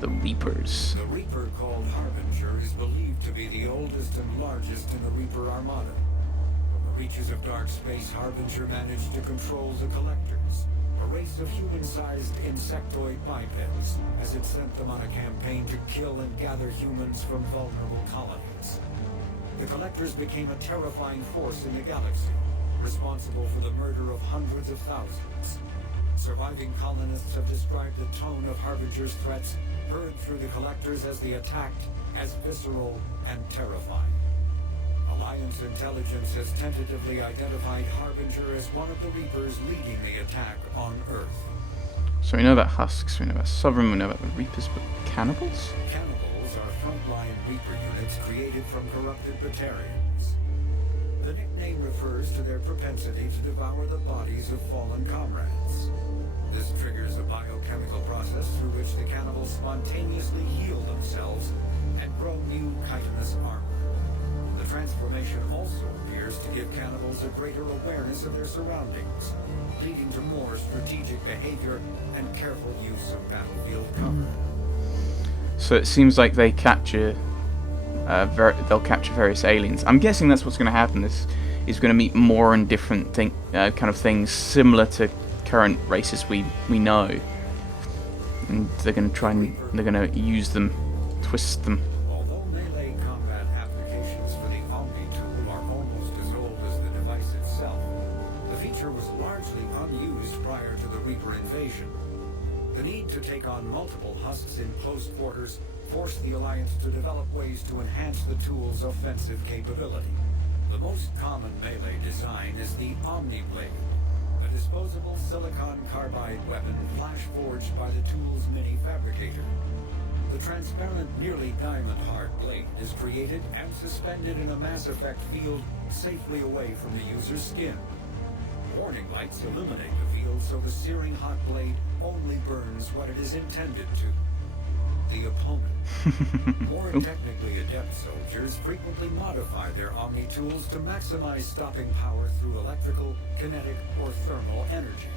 the Reapers. The Reaper, called Harbinger, is believed to be the oldest and largest in the Reaper Armada. From the reaches of dark space, Harbinger managed to control the Collectors, a race of human-sized insectoid bipeds, as it sent them on a campaign to kill and gather humans from vulnerable colonies. The Collectors became a terrifying force in the galaxy, responsible for the murder of hundreds of thousands. Surviving colonists have described the tone of Harbinger's threats heard through the Collectors as they attacked as visceral and terrifying. Alliance intelligence has tentatively identified Harbinger as one of the Reapers leading the attack on Earth. So we know about husks, we know about Sovereign, we know about the Reapers, but cannibals? Cannibals are frontline Reaper units created from corrupted Batarians. The nickname refers to their propensity to devour the bodies of fallen comrades. This triggers a biochemical process through which the cannibals spontaneously heal themselves and grow new chitinous armor. The transformation also appears to give cannibals a greater awareness of their surroundings, leading to more strategic behavior and careful use of battlefield cover. So it seems like they capture, they'll capture various aliens. I'm guessing that's what's going to happen. This is going to meet more and different kind of things similar to current races we know, and they're going to try and they're going to use them, twist them. Although melee combat applications for the Omni tool are almost as old as the device itself, the feature was largely unused prior to the Reaper invasion. The need to take on multiple husks in close quarters forced the Alliance to develop ways to enhance the tool's offensive capability. The most common melee design is the Omni Blade, a disposable silicon carbide weapon flash-forged by the tool's mini-fabricator. The transparent, nearly diamond-hard blade is created and suspended in a Mass Effect field safely away from the user's skin. Warning lights illuminate the field so the searing hot blade only burns what it is intended to: the opponent. More technically adept soldiers frequently modify their Omni tools to maximize stopping power through electrical, kinetic, or thermal energy.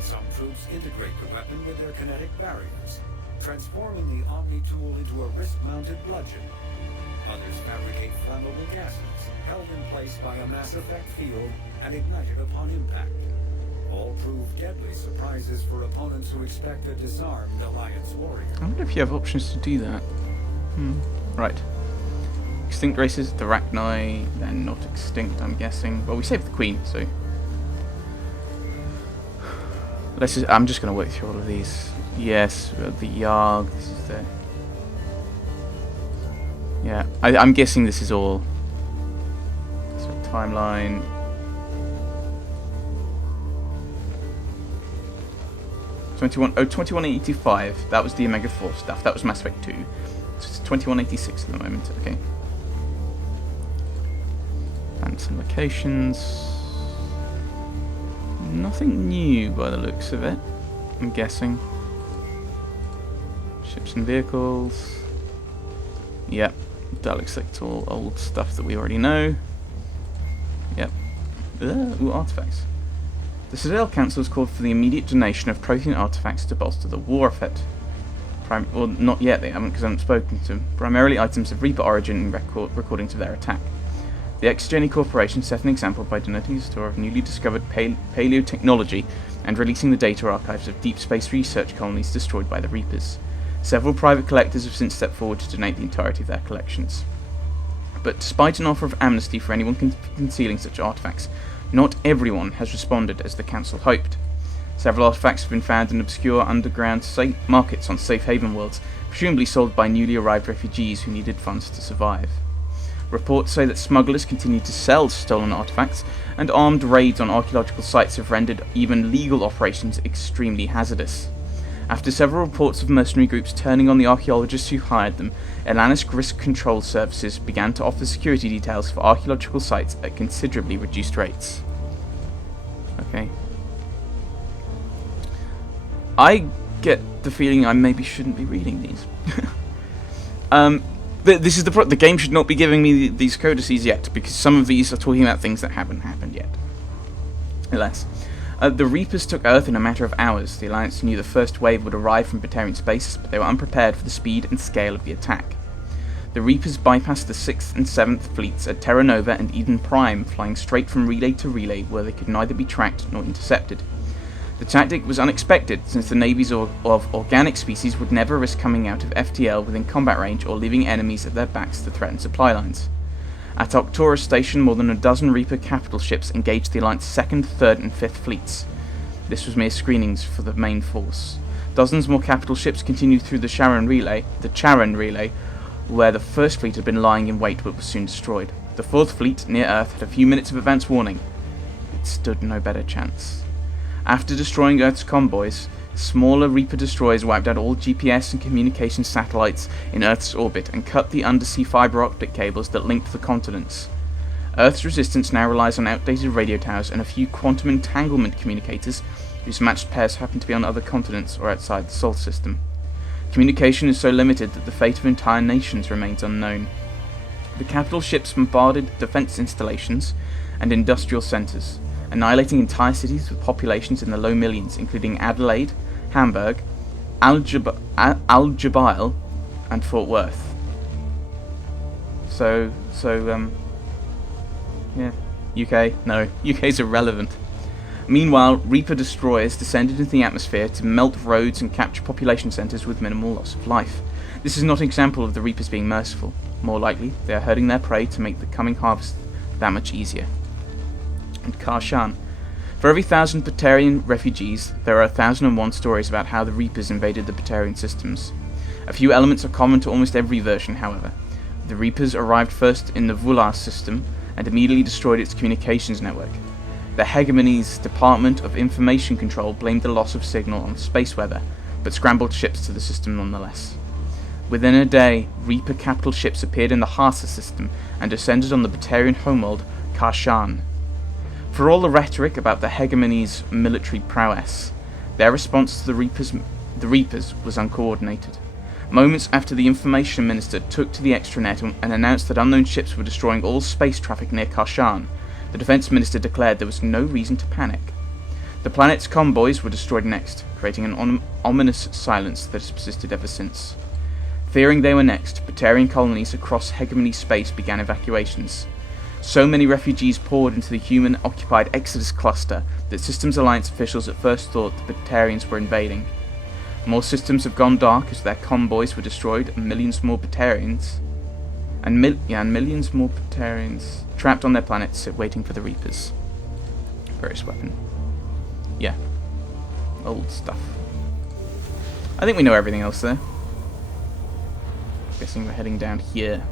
Some troops integrate the weapon with their kinetic barriers, transforming the Omni tool into a wrist-mounted bludgeon. Others fabricate flammable gases, held in place by a Mass Effect field and ignited upon impact. All prove deadly surprises for opponents who expect a disarmed Alliance warrior. I wonder if you have options to do that. Right. Extinct races, the Rachni, they're not extinct, I'm guessing. Well, we saved the Queen, so... I'm just going to work through all of these. Yes, the Yarg, this is the... Yeah, I'm guessing this is all... So, timeline... 2185, that was the Omega 4 stuff, that was Mass Effect 2. So it's 2186 at the moment, okay. And some locations. Nothing new by the looks of it, I'm guessing. Ships and vehicles. Yep, that looks like it's all old stuff that we already know. Yep. Ooh, artifacts. The Citadel Council has called for the immediate donation of Prothean artifacts to bolster the war effort. Well, not yet, they haven't, because I haven't spoken to them. Primarily items of Reaper origin recording to their attack. The ex-Journey Corporation set an example by donating a store of newly discovered paleo technology and releasing the data archives of deep space research colonies destroyed by the Reapers. Several private collectors have since stepped forward to donate the entirety of their collections. But despite an offer of amnesty for anyone concealing such artifacts, not everyone has responded as the Council hoped. Several artifacts have been found in obscure underground markets on safe haven worlds, presumably sold by newly arrived refugees who needed funds to survive. Reports say that smugglers continue to sell stolen artifacts, and armed raids on archaeological sites have rendered even legal operations extremely hazardous. After several reports of mercenary groups turning on the archaeologists who hired them, Atlantis Risk Control Services began to offer security details for archaeological sites at considerably reduced rates. Okay. I get the feeling I maybe shouldn't be reading these. This is the game should not be giving me these codices yet, because some of these are talking about things that haven't happened yet. Alas. The Reapers took Earth in a matter of hours. The Alliance knew the first wave would arrive from Batarian space, but they were unprepared for the speed and scale of the attack. The Reapers bypassed the 6th and 7th fleets at Terra Nova and Eden Prime, flying straight from relay to relay where they could neither be tracked nor intercepted. The tactic was unexpected, since the navies of organic species would never risk coming out of FTL within combat range or leaving enemies at their backs to threaten supply lines. At Arcturus Station, more than a dozen Reaper capital ships engaged the Alliance's 2nd, 3rd and 5th fleets. This was mere screenings for the main force. Dozens more capital ships continued through the Charon Relay, where the 1st fleet had been lying in wait but was soon destroyed. The 4th fleet, near Earth, had a few minutes of advance warning. It stood no better chance. After destroying Earth's convoys, smaller Reaper destroyers wiped out all GPS and communication satellites in Earth's orbit and cut the undersea fiber optic cables that linked the continents. Earth's resistance now relies on outdated radio towers and a few quantum entanglement communicators whose matched pairs happen to be on other continents or outside the Solar System. Communication is so limited that the fate of entire nations remains unknown. The capital ships bombarded defense installations and industrial centers, annihilating entire cities with populations in the low millions, including Adelaide, Hamburg, Al-Jubail, and Fort Worth. Yeah. UK? No. UK's irrelevant. Meanwhile, Reaper destroyers descended into the atmosphere to melt roads and capture population centers with minimal loss of life. This is not an example of the Reapers being merciful. More likely, they are herding their prey to make the coming harvest that much easier. And Karshan. For every 1,000 Batarian refugees, there are 1,001 stories about how the Reapers invaded the Batarian systems. A few elements are common to almost every version, however. The Reapers arrived first in the Vular system and immediately destroyed its communications network. The Hegemony's Department of Information Control blamed the loss of signal on space weather, but scrambled ships to the system nonetheless. Within a day, Reaper capital ships appeared in the Harsa system and descended on the Batarian homeworld Karshan. For all the rhetoric about the Hegemony's military prowess, their response to the Reapers was uncoordinated. Moments after the Information Minister took to the extranet and announced that unknown ships were destroying all space traffic near Karshan, the Defense Minister declared there was no reason to panic. The planet's convoys were destroyed next, creating an ominous silence that has persisted ever since. Fearing they were next, Batarian colonies across Hegemony space began evacuations. So many refugees poured into the human-occupied Exodus cluster that Systems Alliance officials at first thought the Batarians were invading. More systems have gone dark as their convoys were destroyed, and millions more Batarians trapped on their planets waiting for the Reapers. Various weapon. Yeah. Old stuff. I think we know everything else there. Guessing we're heading down here.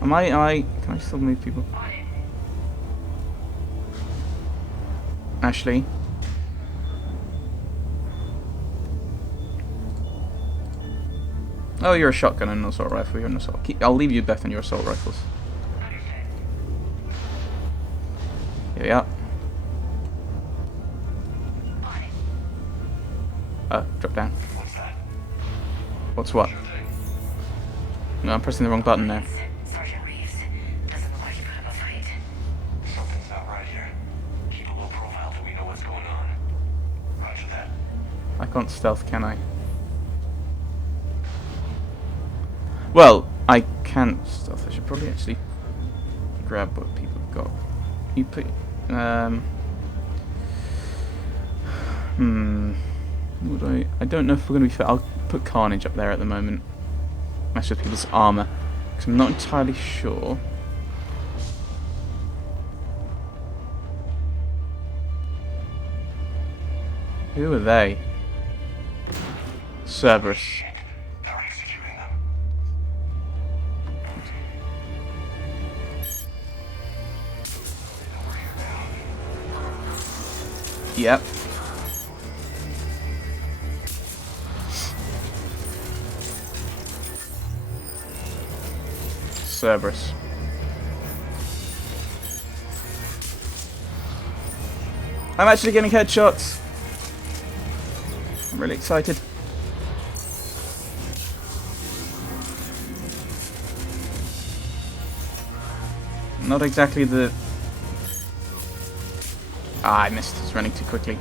Can I still move people? Ashley? Oh, you're a shotgun and an assault rifle. You're an assault. I'll leave you both on your assault rifles. Here we are. Drop down. What's what? No, I'm pressing the wrong button now. Sergeant Reeves doesn't look like you put up a fight. Something's not right here. Keep a low profile till we know what's going on. Roger that. I can't stealth, can I? Well, I can stealth. I should probably actually grab what people have got. You put... Would I don't know if we're going to be fair. I'll put Carnage up there at the moment. Mess with people's armour. Because I'm not entirely sure. Who are they? Cerberus. They're executing them. Yep. Cerberus. I'm actually getting headshots. I'm really excited. Not exactly the Ah, I missed. He's running too quickly.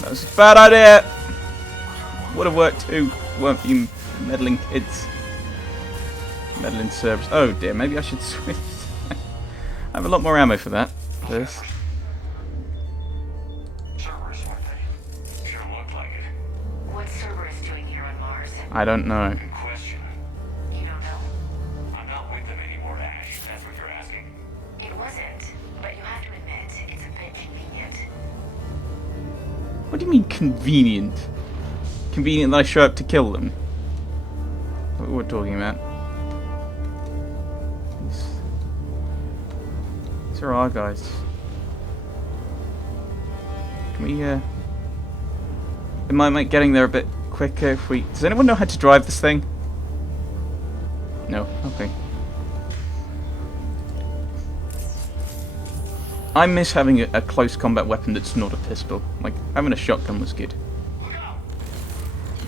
That was a bad idea! Would have worked too. Weren't you meddling kids? Meddling servers. Oh dear, maybe I should switch. I have a lot more ammo for that. This. Cerberus, weren't they? Sure looked like it. What's Cerberus doing here on Mars? I don't know. Good question. You don't know? I'm not with them anymore, Ash. That's what you're asking. It wasn't, but you have to admit, it's a bit convenient. What do you mean convenient? Convenient that I show up to kill them? What we're talking about? These are our guys. Can we, it might make getting there a bit quicker if we... Does anyone know how to drive this thing? No? Okay. I miss having a close combat weapon that's not a pistol. Like, having a shotgun was good.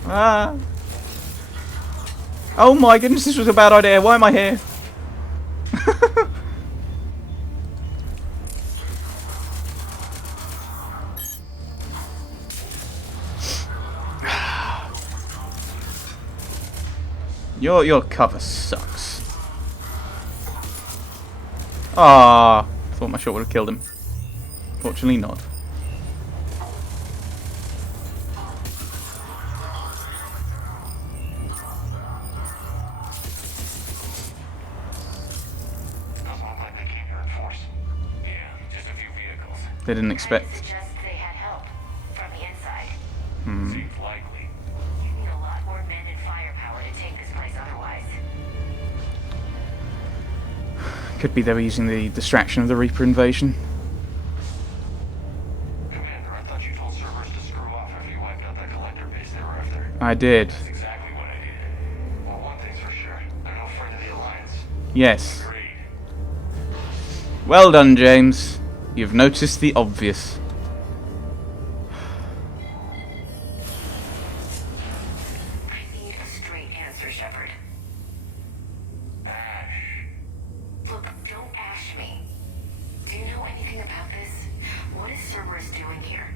Ah! Oh my goodness, this was a bad idea. Why am I here? Your cover sucks. Ah, thought my shot would have killed him. Fortunately not. Doesn't look like they came here in force. Yeah, just a few vehicles. They didn't expect. That suggests they had help from the inside. Seems likely. You need a lot more men and firepower to take this place otherwise. Could be they were using the distraction of the Reaper invasion. Commander, I thought you told Cerberus to screw off after you wiped out that collector base they were after. I did. That's exactly what I did. Well, one thing's for sure. They're no friend of the Alliance. Yes. Agreed. Well done, James. You've noticed the obvious. I need a straight answer, Shepard. Ash. Look, don't ash me. Do you know anything about this? What is Cerberus doing here?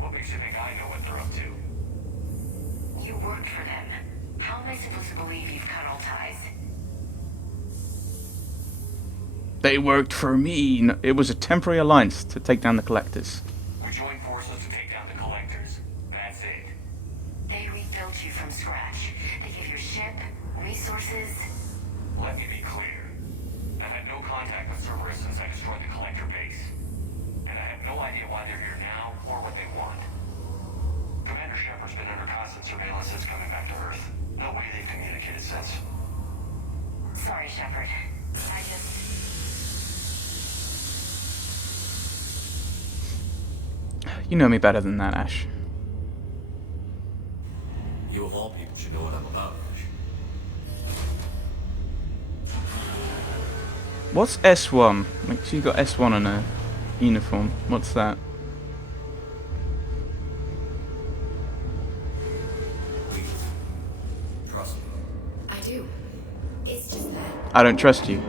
What makes you think I know what they're up to? You worked for them. How am I supposed to believe you've cut all ties? They worked for me. No, it was a temporary alliance to take down the collectors. We joined forces to take down the collectors. That's it. They rebuilt you from scratch. They gave you a ship, resources. Let me be clear. I've had no contact with Cerberus since I destroyed the collector base. And I have no idea why they're here now or what they want. Commander Shepard's been under constant surveillance since coming back to Earth. No way they've communicated since. Sorry, Shepard. I just... You know me better than that, Ash. You of all people should know what I'm about, Ash. What's S1? Like, she's got S1 on her uniform. What's that? Please. Trust me. I do. It's just that... I don't trust you.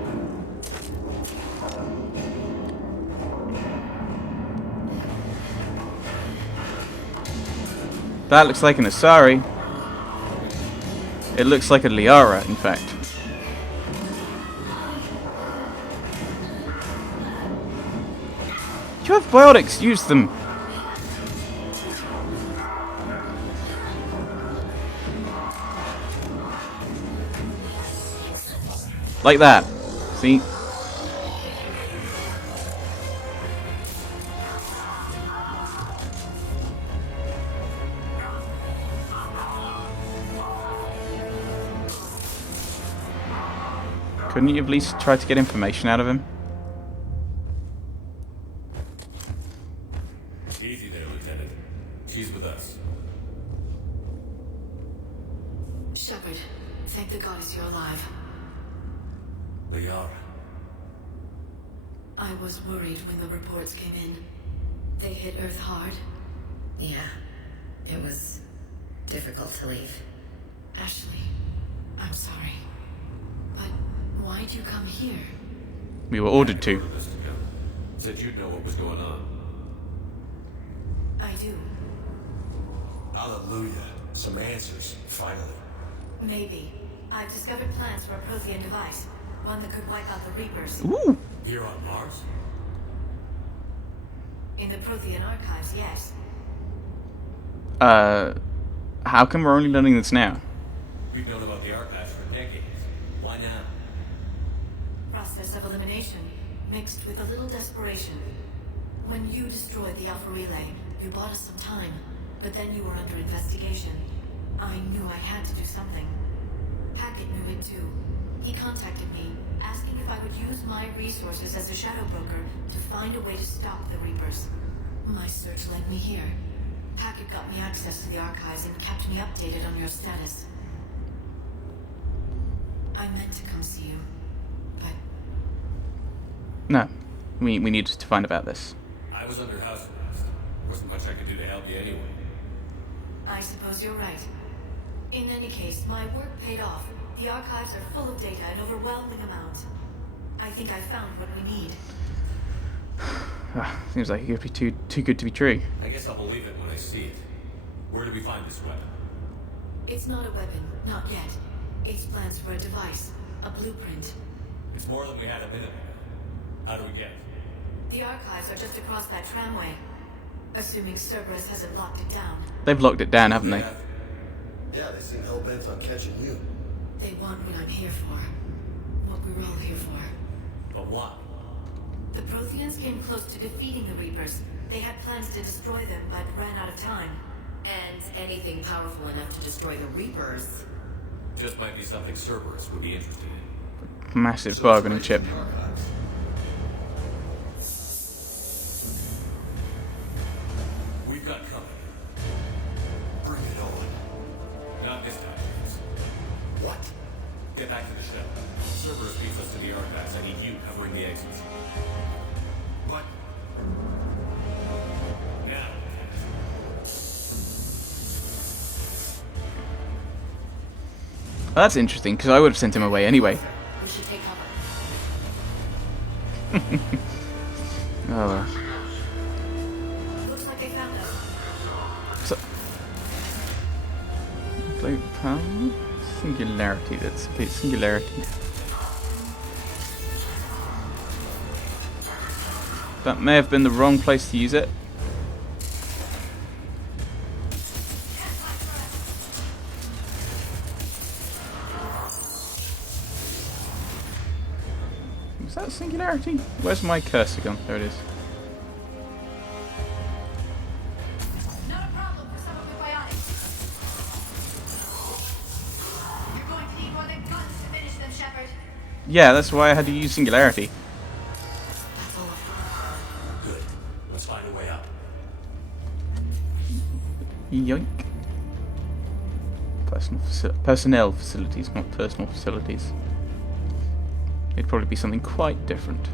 That looks like an Asari. It looks like a Liara, in fact. You have biotics, use them. Like that. See? Couldn't you at least try to get information out of him? Easy there, Lieutenant. She's with us. Shepard, thank the goddess you're alive. Liara. I was worried when the reports came in. They hit Earth hard. Yeah. It was difficult to leave. Ashley, I'm sorry. But why'd you come here? We were ordered to. Ordered us to go. Said you'd know what was going on. I do. Hallelujah. Some answers, finally. Maybe. I've discovered plans for a Prothean device. One that could wipe out the Reapers. Ooh. Here on Mars? In the Prothean archives, yes. How come we're only learning this now? We've known about the archives for decades. Why now? Process of elimination, mixed with a little desperation. When you destroyed the Alpha Relay, you bought us some time. But then you were under investigation. I knew I had to do something. Hackett knew it too. He contacted me, asking if I would use my resources as a shadow broker to find a way to stop the Reapers. My search led me here. Hackett got me access to the archives and kept me updated on your status. I meant to come see you, but No. We needed to find about this. I was under house arrest. Wasn't much I could do to help you anyway. I suppose you're right. In any case, my work paid off. The archives are full of data in overwhelming amounts. I think I found what we need. Seems like it could be too good to be true. I guess I'll believe it when I see it. Where do we find this weapon? It's not a weapon, not yet. It's plans for a device, a blueprint. It's more than we had a minute ago. How do we get it? The archives are just across that tramway. Assuming Cerberus hasn't locked it down. They've locked it down, haven't they? Yeah, they seem hell-bent on catching you. They want what I'm here for. What we're all here for. But why? The Protheans came close to defeating the Reapers. They had plans to destroy them, but ran out of time. And anything powerful enough to destroy the Reapers. Just might be something Cerberus would be interested in. Massive bargaining chip. We've got company. Bring it on. Not this time, please. What? Get back to the ship. Cerberus beats us to the archives. I need you covering the exits. What? Now. Well, that's interesting, because I would have sent him away anyway. We should take cover. Oh, well. Looks like they found us. So, Globe power? Singularity, that's okay, singularity. That may have been the wrong place to use it. Was that singularity? Where's my cursor gone? There it is. Not a problem for some of the biotics. You're going to need more than guns to finish them, Shepard. Yeah, that's why I had to use singularity. That's all of Good. Let's find a way out. Yoink. Personnel facilities, not personal facilities. It'd probably be something quite different.